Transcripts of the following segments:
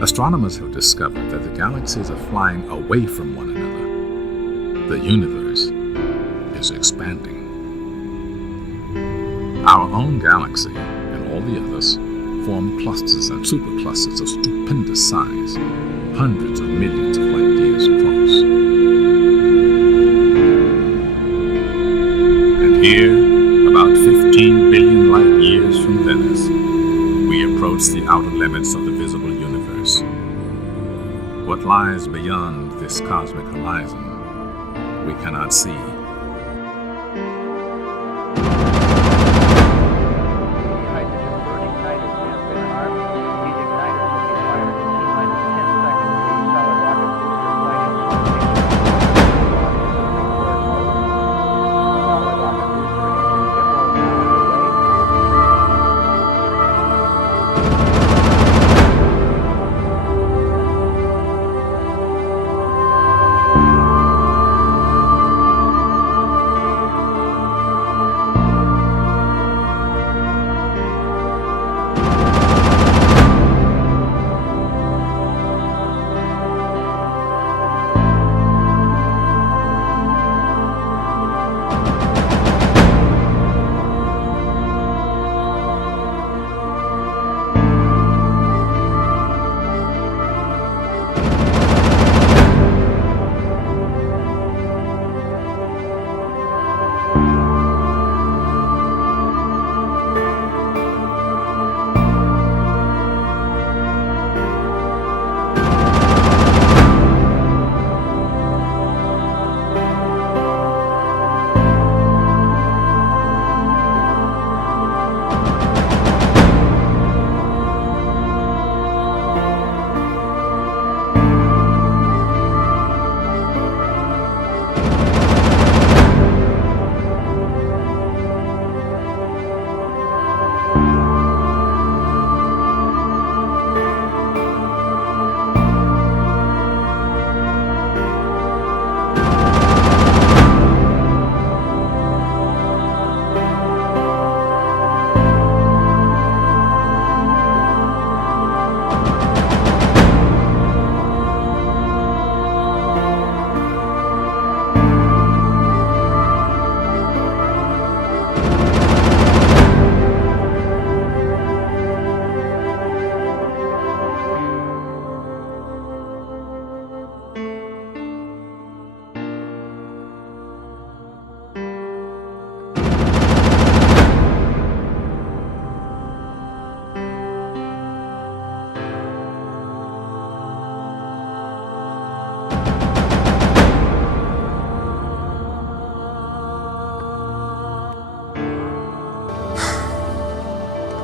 Astronomers have discovered that the galaxies are flying away from one another. The universe is expanding. Our own galaxy and all the others form clusters and superclusters of stupendous size, hundreds of millions of light years across. And here, about 15 billion light years from Venice, we approach the outer limits of the visible universe. What lies beyond this cosmic horizon, we cannot see.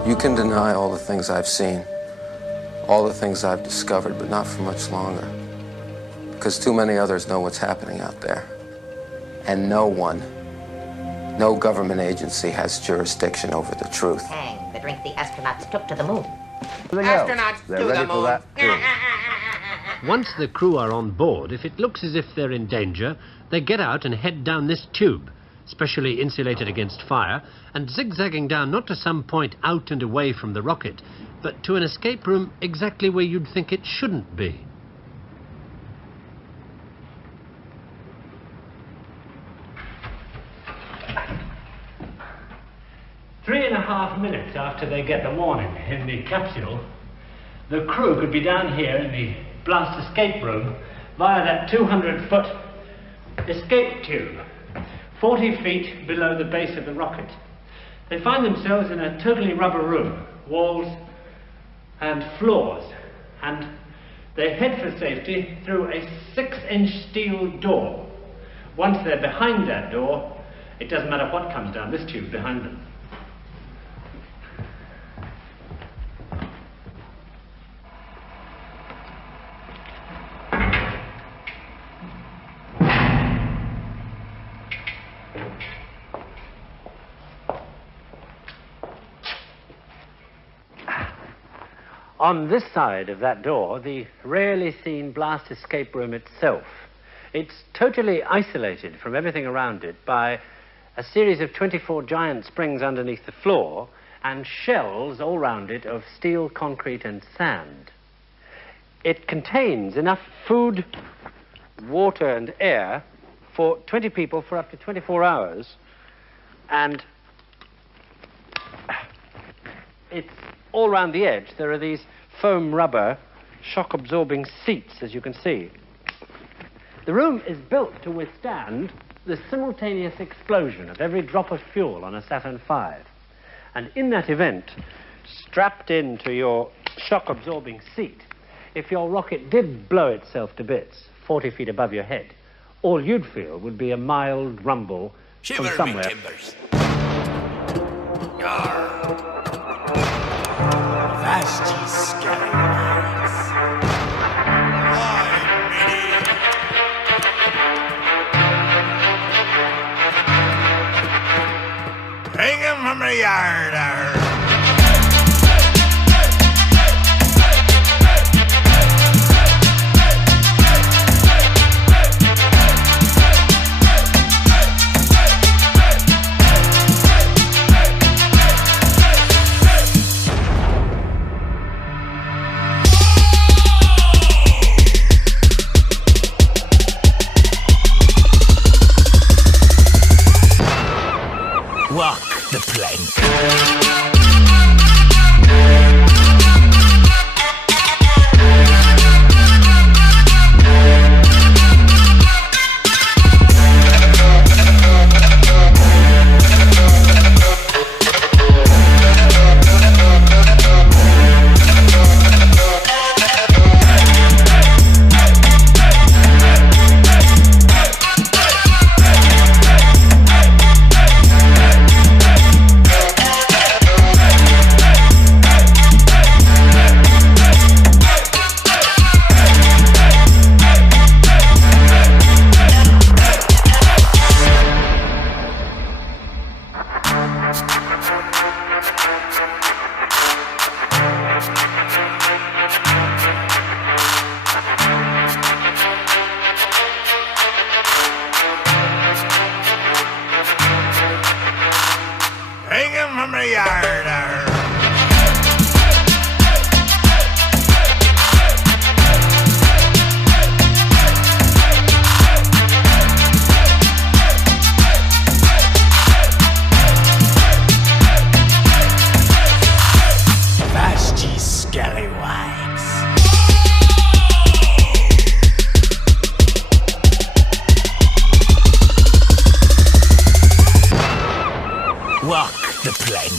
You can deny all the things I've seen, all the things I've discovered, but not for much longer. Because too many others know what's happening out there. And no one, no government agency has jurisdiction over the truth. Hang, the drink the astronauts took to the moon. Astronauts to the moon. Once the crew are on board, if it looks as if they're in danger, they get out and head down this tube, specially insulated against fire, and zigzagging down not to some point out and away from the rocket, but to an escape room exactly where you'd think it shouldn't be. Three and a half minutes after they get the warning in the capsule, the crew could be down here in the blast escape room via that 200-foot escape tube, 40 feet below the base of the rocket. They find themselves in a totally rubber room, walls and floors, and they head for safety through a 6-inch steel door. Once they're behind that door, it doesn't matter what comes down this tube behind them. On this side of that door, the rarely seen blast escape room itself. It's totally isolated from everything around it by a series of 24 giant springs underneath the floor and shells all round it of steel, concrete and sand. it contains enough food, water and air for 20 people for up to 24 hours, and it's all around the edge. There are these foam rubber shock-absorbing seats, as you can see. The room is built to withstand the simultaneous explosion of every drop of fuel on a Saturn V. And in that event, strapped into your shock-absorbing seat, if your rocket did blow itself to bits 40 feet above your head, all you'd feel would be a mild rumble from somewhere. Timbers. Yarr. Vast ye scallywags. Aye, matey. Hang him from the yard, arr. Walk the plank. Hang him from the yard, arr. Vast ye scallywags. Walk the plank.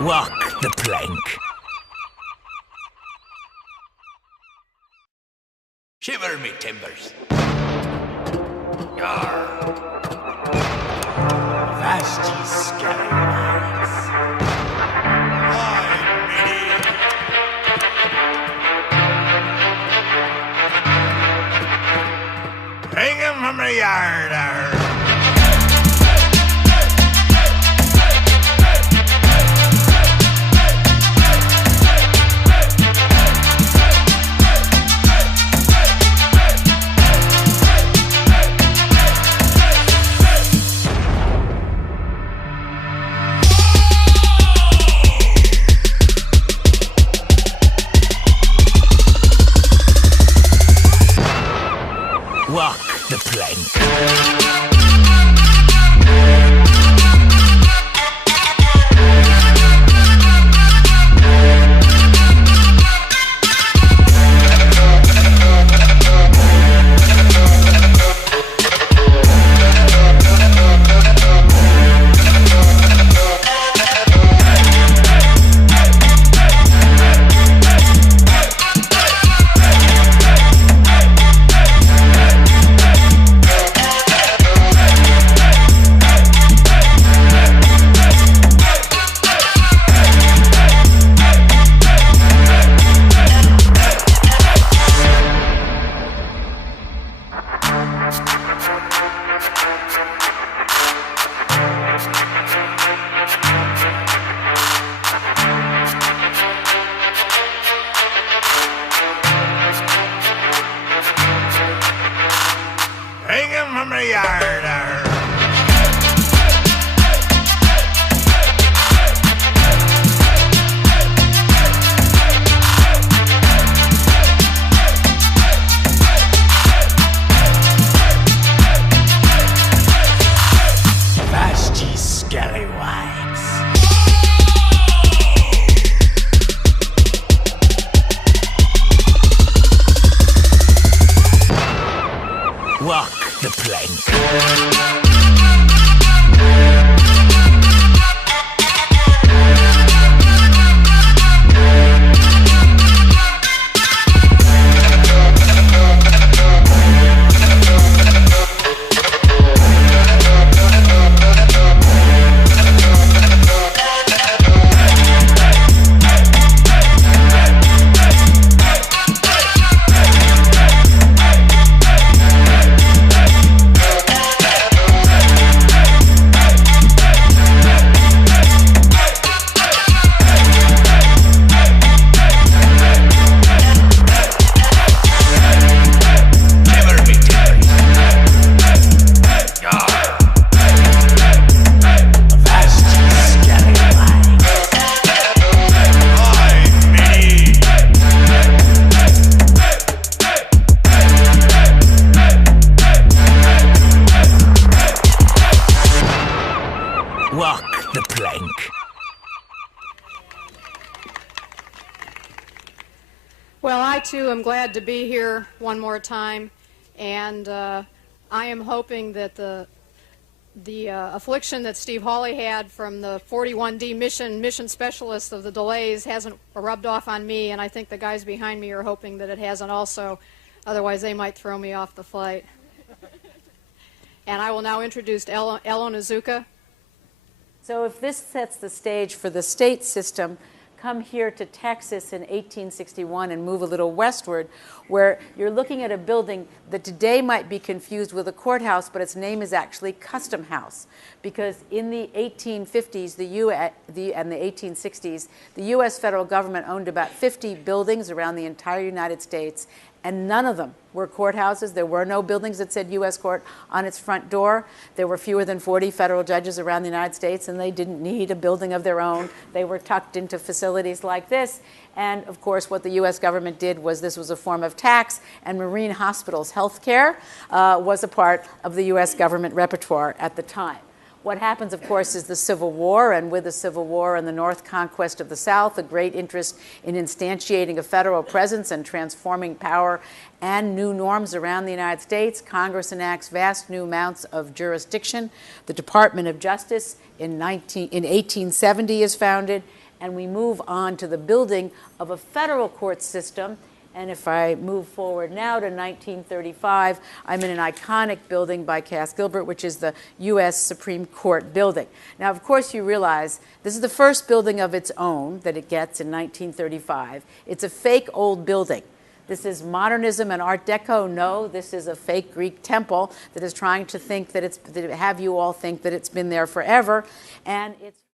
Walk the plank. Shiver me timbers. Yarr. Vast ye scallywags. Aye, matey. Hang him from the yard, arr. Walk the plank. of my yard. Vashti scallywags. Walk the plank. Walk the plank. Well, I too am glad to be here one more time, and I am hoping that the affliction that Steve Hawley had from the 41D mission specialist of the delays hasn't rubbed off on me, and I think the guys behind me are hoping that it hasn't also. Otherwise, they might throw me off the flight. And I will now introduce Elo Nizuka. So if this sets the stage for the state system, come here to Texas in 1861 and move a little westward, where you're looking at a building that today might be confused with a courthouse, but its name is actually Custom House. Because in the 1850s and the 1860s, the U.S. federal government owned about 50 buildings around the entire United States, and none of them were courthouses. There were no buildings that said U.S. Court on its front door. There were fewer than 40 federal judges around the United States, and they didn't need a building of their own. They were tucked into facilities like this. And, of course, what the U.S. government did was this was a form of tax, and Marine hospitals health care was a part of the U.S. government repertoire at the time. What happens, of course, is the Civil War, and with the Civil War and the North conquest of the South, a great interest in instantiating a federal presence and transforming power and new norms around the United States. Congress enacts vast new amounts of jurisdiction. The Department of Justice in 1870 is founded, and we move on to the building of a federal court system. And if I move forward now to 1935, I'm in an iconic building by Cass Gilbert, which is the U.S. Supreme Court building. Now, of course, you realize this is the first building of its own that it gets in 1935. It's a fake old building. This is modernism and Art Deco. No, this is a fake Greek temple that is trying to think that have you all think that it's been there forever. And it's